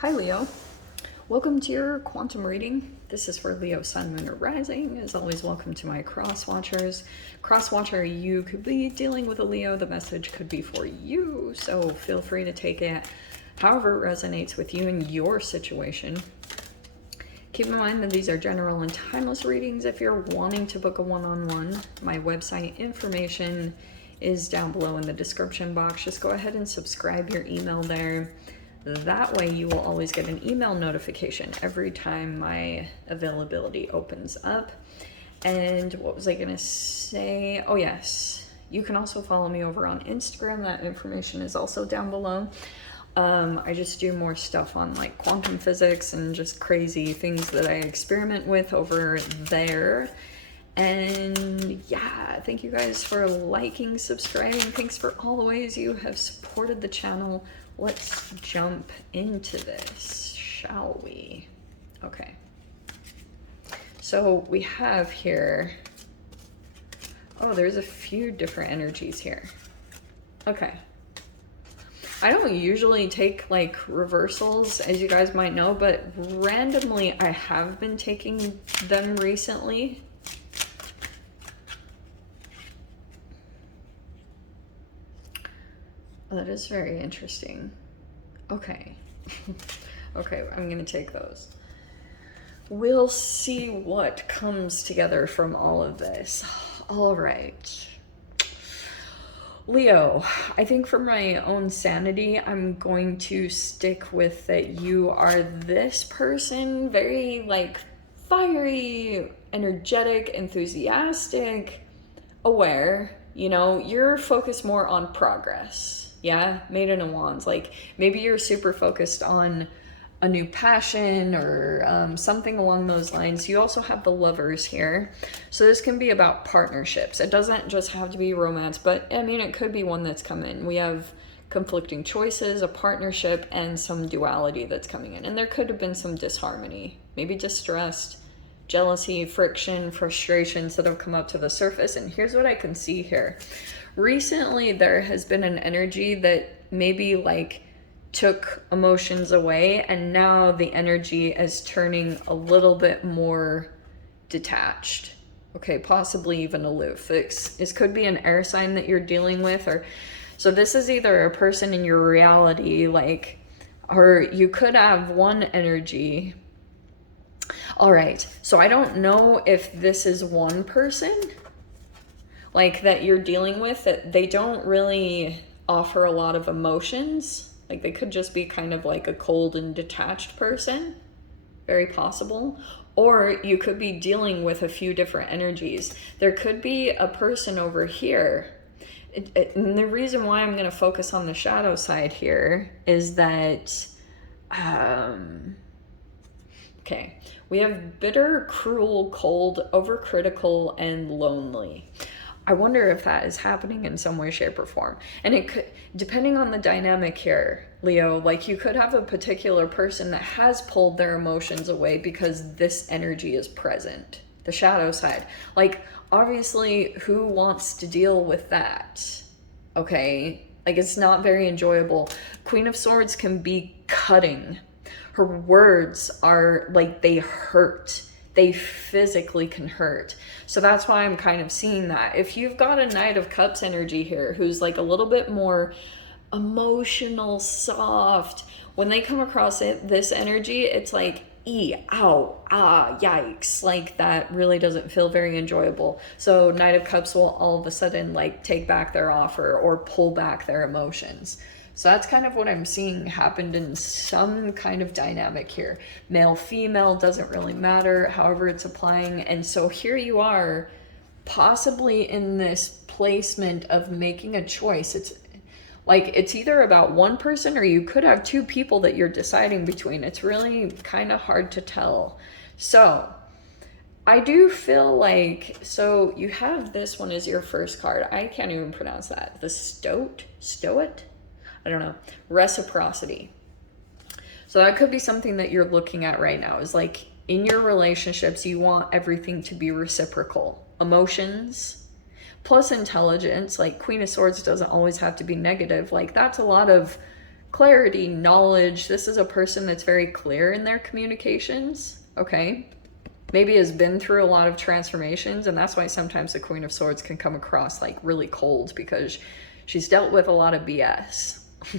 Hi Leo, welcome to your quantum reading. This is for Leo, Sun, Moon, or Rising. As always, welcome to my cross watchers. Cross watcher, you could be dealing with a Leo. The message could be for you, so feel free to take it however it resonates with you and your situation. Keep in mind that these are general and timeless readings. If you're wanting to book a one-on-one, my website information is down below in the description box. Just go ahead and subscribe your email there. That way you will always get an email notification every time my availability opens up. And what was I gonna say? Oh yes, you can also follow me over on Instagram. That information is also down below. I just do more stuff on like quantum physics and just crazy things that I experiment with over there. And yeah, thank you guys for liking, subscribing. Thanks for all the ways you have supported the channel. Let's jump into this, shall we? Okay. So we have here, oh, there's a few different energies here. Okay. I don't usually take like reversals, as you guys might know, but randomly I have been taking them recently. That is very interesting. Okay. Okay, I'm gonna take those. We'll see what comes together from all of this. All right. Leo, I think for my own sanity, I'm going to stick with that you are this person, very like fiery, energetic, enthusiastic, aware. You know, you're focused more on progress. Yeah, Maiden of Wands. Like maybe you're super focused on a new passion or something along those lines. You also have the Lovers here. So this can be about partnerships. It doesn't just have to be romance, but I mean, it could be one that's come in. We have conflicting choices, a partnership, and some duality that's coming in. And there could have been some disharmony, maybe distrust, jealousy, friction, frustrations that have come up to the surface. And here's what I can see here. Recently, there has been an energy that maybe like took emotions away, and now the energy is turning a little bit more detached. Okay, possibly even aloof. This could be an air sign that you're dealing with, or so this is either a person in your reality, like, or you could have one energy. All right, so I don't know if this is one person like that you're dealing with, that they don't really offer a lot of emotions. Like they could just be kind of like a cold and detached person, very possible. Or you could be dealing with a few different energies. There could be a person over here. And the reason why I'm going to focus on the shadow side here is that, okay, we have bitter, cruel, cold, overcritical, and lonely. I wonder if that is happening in some way, shape, or form. And it could, depending on the dynamic here, Leo, like you could have a particular person that has pulled their emotions away because this energy is present, the shadow side. Like, obviously, who wants to deal with that? Okay, like it's not very enjoyable. Queen of Swords can be cutting. Her words are like, they hurt. They physically can hurt. So that's why I'm kind of seeing that. If you've got a Knight of Cups energy here who's like a little bit more emotional, soft, when they come across this energy, it's like, ow, ah, yikes. Like that really doesn't feel very enjoyable. So Knight of Cups will all of a sudden like take back their offer or pull back their emotions. So that's kind of what I'm seeing happened in some kind of dynamic here. Male, female, doesn't really matter, however it's applying. And so here you are, possibly in this placement of making a choice. It's like, it's either about one person or you could have two people that you're deciding between. It's really kind of hard to tell. So I do feel like, so you have this one as your first card. I can't even pronounce that. The Stoat? I don't know, reciprocity. So that could be something that you're looking at right now, is like in your relationships, you want everything to be reciprocal. Emotions plus intelligence, like Queen of Swords doesn't always have to be negative. Like that's a lot of clarity, knowledge. This is a person that's very clear in their communications, okay? Maybe has been through a lot of transformations, and that's why sometimes the Queen of Swords can come across like really cold, because she's dealt with a lot of BS.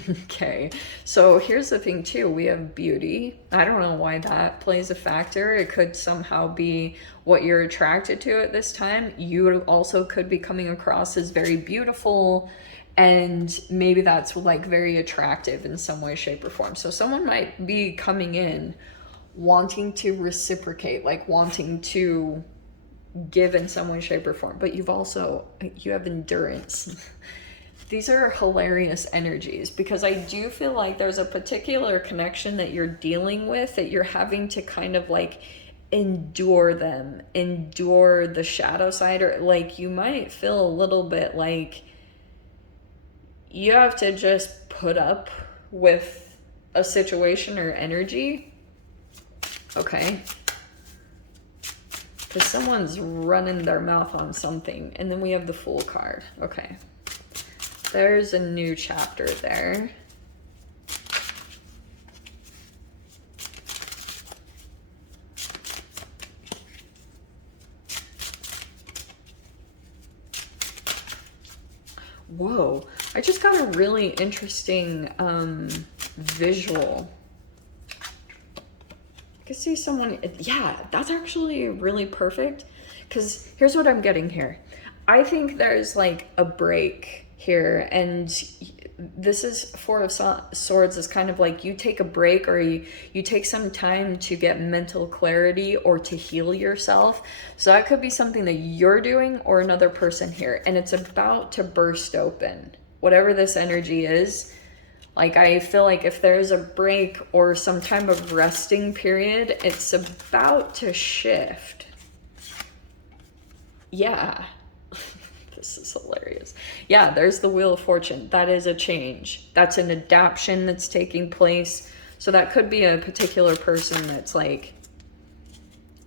Okay, so here's the thing too, we have beauty. I don't know why that plays a factor. It could somehow be what you're attracted to at this time. You also could be coming across as very beautiful, and maybe that's like very attractive in some way, shape, or form. So someone might be coming in wanting to reciprocate, like wanting to give in some way, shape, or form, but you have endurance. These are hilarious energies, because I do feel like there's a particular connection that you're dealing with, that you're having to kind of like endure the shadow side, or like you might feel a little bit like you have to just put up with a situation or energy, okay? Because someone's running their mouth on something. And then we have the Fool card, okay. There's a new chapter there. Whoa, I just got a really interesting visual. I can see someone, yeah, that's actually really perfect, because here's what I'm getting here. I think there's like a break here, and this is Four of Swords is kind of like you take a break, or you take some time to get mental clarity or to heal yourself. So that could be something that you're doing or another person here, and it's about to burst open. Whatever this energy is, like I feel like if there's a break or some time of resting period, it's about to shift. Yeah. This is hilarious. Yeah, there's the Wheel of Fortune. That is a change. That's an adaptation that's taking place. So that could be a particular person that's like,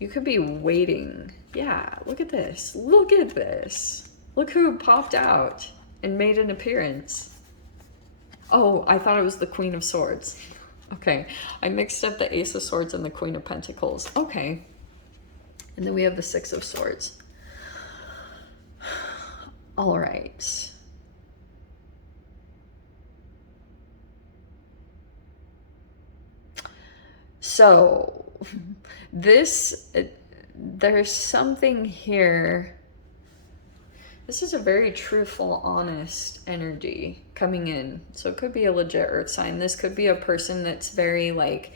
you could be waiting. Yeah, look at this. Look at this. Look who popped out and made an appearance. Oh, I thought it was the Queen of Swords. Okay, I mixed up the Ace of Swords and the Queen of Pentacles. Okay. And then we have the Six of Swords. All right. So there's something here. This is a very truthful, honest energy coming in. So it could be a legit earth sign. This could be a person that's very like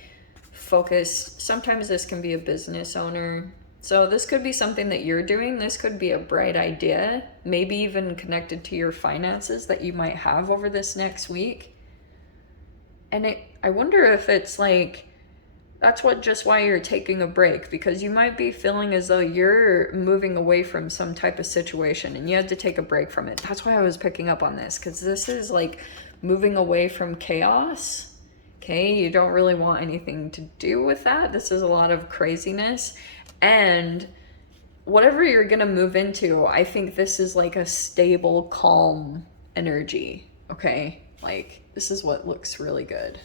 focused. Sometimes this can be a business owner. So this could be something that you're doing. This could be a bright idea, maybe even connected to your finances that you might have over this next week. And I wonder if it's like, that's why you're taking a break, because you might be feeling as though you're moving away from some type of situation and you had to take a break from it. That's why I was picking up on this, because this is like moving away from chaos. Okay, you don't really want anything to do with that. This is a lot of craziness. And whatever you're going to move into, I think this is like a stable, calm energy, okay? Like, this is what looks really good.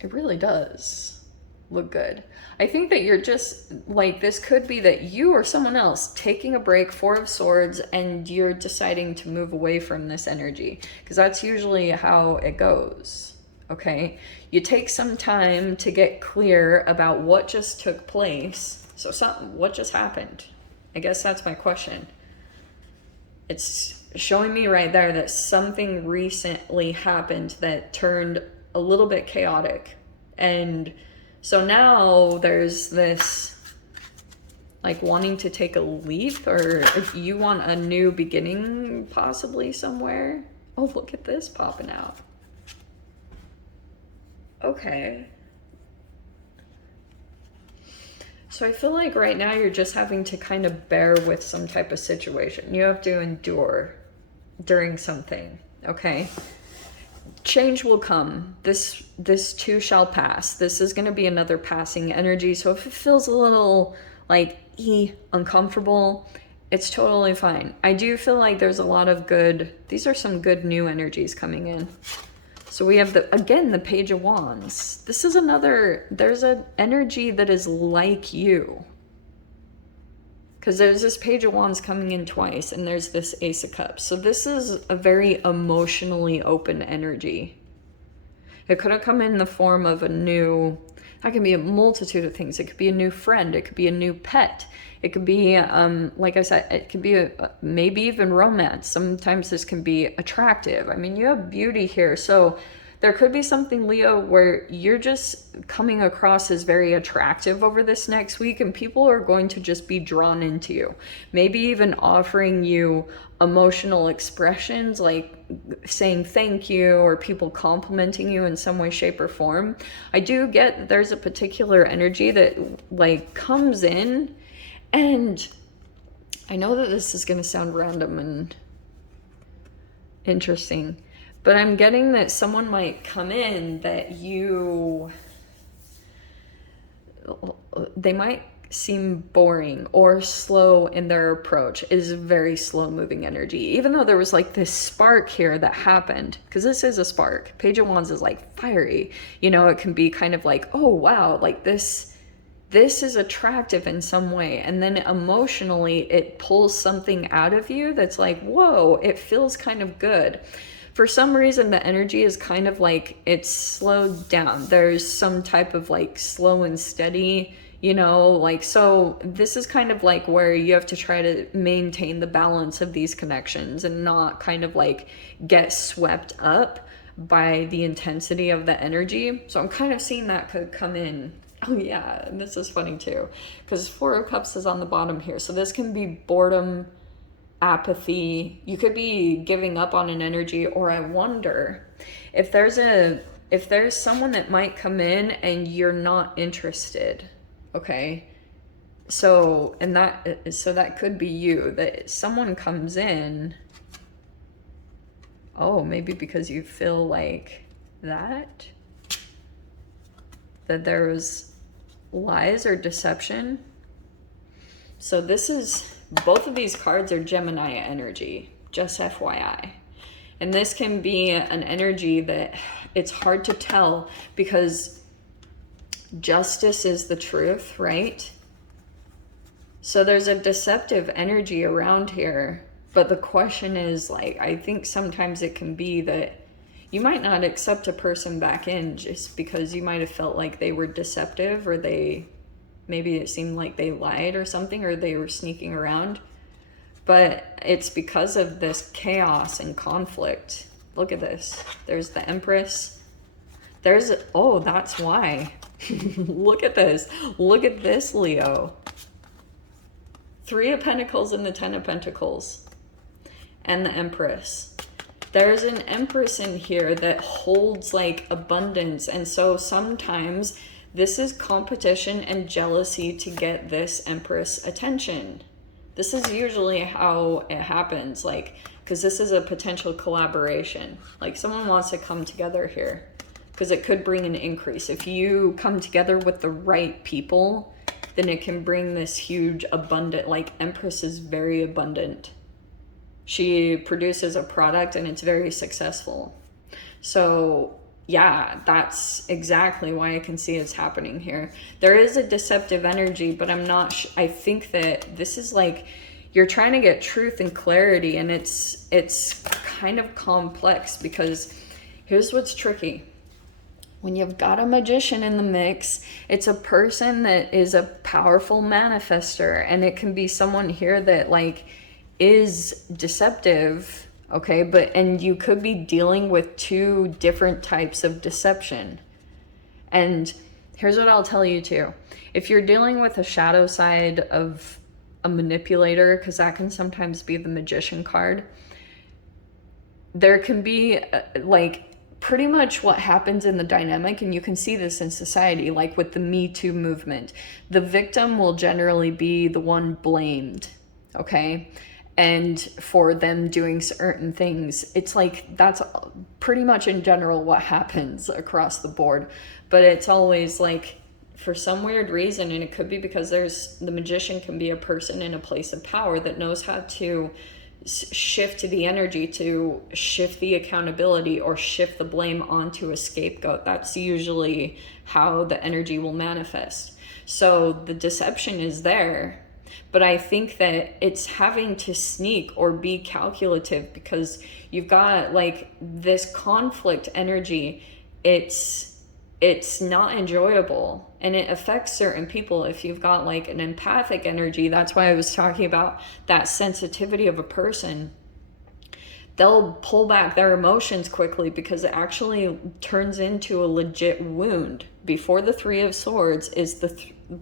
It really does look good. I think that you're just, like, this could be that you or someone else taking a break, Four of Swords, and you're deciding to move away from this energy, because that's usually how it goes. Okay, you take some time to get clear about what just took place. So what just happened? I guess that's my question. It's showing me right there that something recently happened that turned a little bit chaotic. And so now there's this like wanting to take a leap, or if you want a new beginning possibly somewhere. Oh, look at this popping out. Okay. So I feel like right now you're just having to kind of bear with some type of situation. You have to endure during something, okay? Change will come. This too shall pass. This is going to be another passing energy. So if it feels a little like uncomfortable, It's totally fine. I do feel like there's a lot of good, these are some good new energies coming in. So we have again, the Page of Wands. This is there's an energy that is like you. Because there's this Page of Wands coming in twice, and there's this Ace of Cups. So this is a very emotionally open energy. It could have come in the form of that can be a multitude of things. It could be a new friend. It could be a new pet. It could be, like I said, it could be maybe even romance. Sometimes this can be attractive. I mean, you have beauty here. So there could be something, Leo, where you're just coming across as very attractive over this next week, and people are going to just be drawn into you. Maybe even offering you emotional expressions, like saying thank you, or people complimenting you in some way, shape, or form. I do get that there's a particular energy that like comes in, and I know that this is going to sound random and interesting, but I'm getting that someone might come in that they might seem boring or slow in their approach. Is very slow moving energy, even though there was like this spark here that happened, because this is a spark. Page of Wands is like fiery, you know. It can be kind of like, oh wow, like this is attractive in some way, and then emotionally it pulls something out of you that's like, whoa, it feels kind of good. For some reason, the energy is kind of like it's slowed down. There's some type of like slow and steady, you know, like, so this is kind of like where you have to try to maintain the balance of these connections and not kind of like get swept up by the intensity of the energy. So I'm kind of seeing that could come in. Oh yeah, and this is funny too, because Four of Cups is on the bottom here. So this can be boredom, apathy. You could be giving up on an energy, or I wonder if there's someone that might come in and you're not interested. Okay, so that could be you, that someone comes in, oh, maybe because you feel like that there's lies or deception. So both of these cards are Gemini energy, just FYI. And this can be an energy that it's hard to tell, because justice is the truth, right? So there's a deceptive energy around here. But the question is, like, I think sometimes it can be that you might not accept a person back in just because you might have felt like they were deceptive, or maybe it seemed like they lied or something, or they were sneaking around. But it's because of this chaos and conflict. Look at this. There's the Empress. Oh, that's why. Look at this. Look at this, Leo. Three of Pentacles and the Ten of Pentacles. And the Empress. There's an Empress in here that holds like abundance. And so sometimes this is competition and jealousy to get this Empress attention. This is usually how it happens, like, because this is a potential collaboration. Like, someone wants to come together here, because it could bring an increase. If you come together with the right people, then it can bring this huge abundant, like, Empress is very abundant. She produces a product and it's very successful. So yeah, that's exactly why I can see it's happening here. There is a deceptive energy, but I'm not I think that this is like, you're trying to get truth and clarity, and it's kind of complex, because here's what's tricky. When you've got a magician in the mix, it's a person that is a powerful manifester, and it can be someone here that like is deceptive, okay, and you could be dealing with two different types of deception. And here's what I'll tell you too. If you're dealing with a shadow side of a manipulator, because that can sometimes be the Magician card, there can be like pretty much what happens in the dynamic, and you can see this in society, like with the Me Too movement. The victim will generally be the one blamed, okay? And for them doing certain things, it's like that's pretty much in general what happens across the board. But it's always like for some weird reason, and it could be because the magician can be a person in a place of power that knows how to shift the energy, to shift the accountability, or shift the blame onto a scapegoat. That's usually how the energy will manifest. So the deception is there, but I think that it's having to sneak or be calculative, because you've got like this conflict energy. It's not enjoyable, and it affects certain people. If you've got like an empathic energy, that's why I was talking about that sensitivity of a person. They'll pull back their emotions quickly because it actually turns into a legit wound. Before the Three of Swords is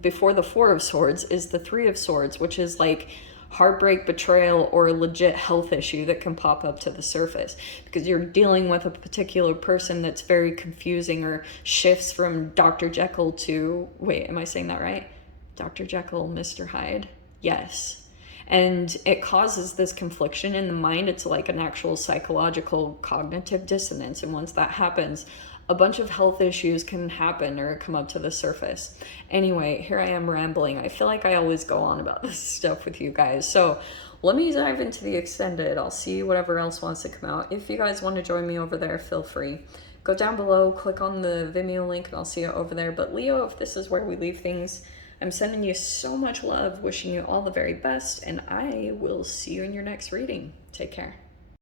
before the Four of Swords is the Three of Swords, which is like heartbreak, betrayal, or a legit health issue that can pop up to the surface because you're dealing with a particular person that's very confusing, or shifts from Dr. Jekyll to, wait, am I saying that right? Dr. Jekyll, Mr. Hyde. Yes. And it causes this confliction in the mind. It's like an actual psychological cognitive dissonance. And once that happens, a bunch of health issues can happen or come up to the surface. Anyway, here I am rambling. I feel like I always go on about this stuff with you guys. So let me dive into the extended. I'll see whatever else wants to come out. If you guys want to join me over there, feel free. Go down below, click on the Vimeo link, and I'll see you over there. But Leo, if this is where we leave things, I'm sending you so much love, wishing you all the very best, and I will see you in your next reading. Take care.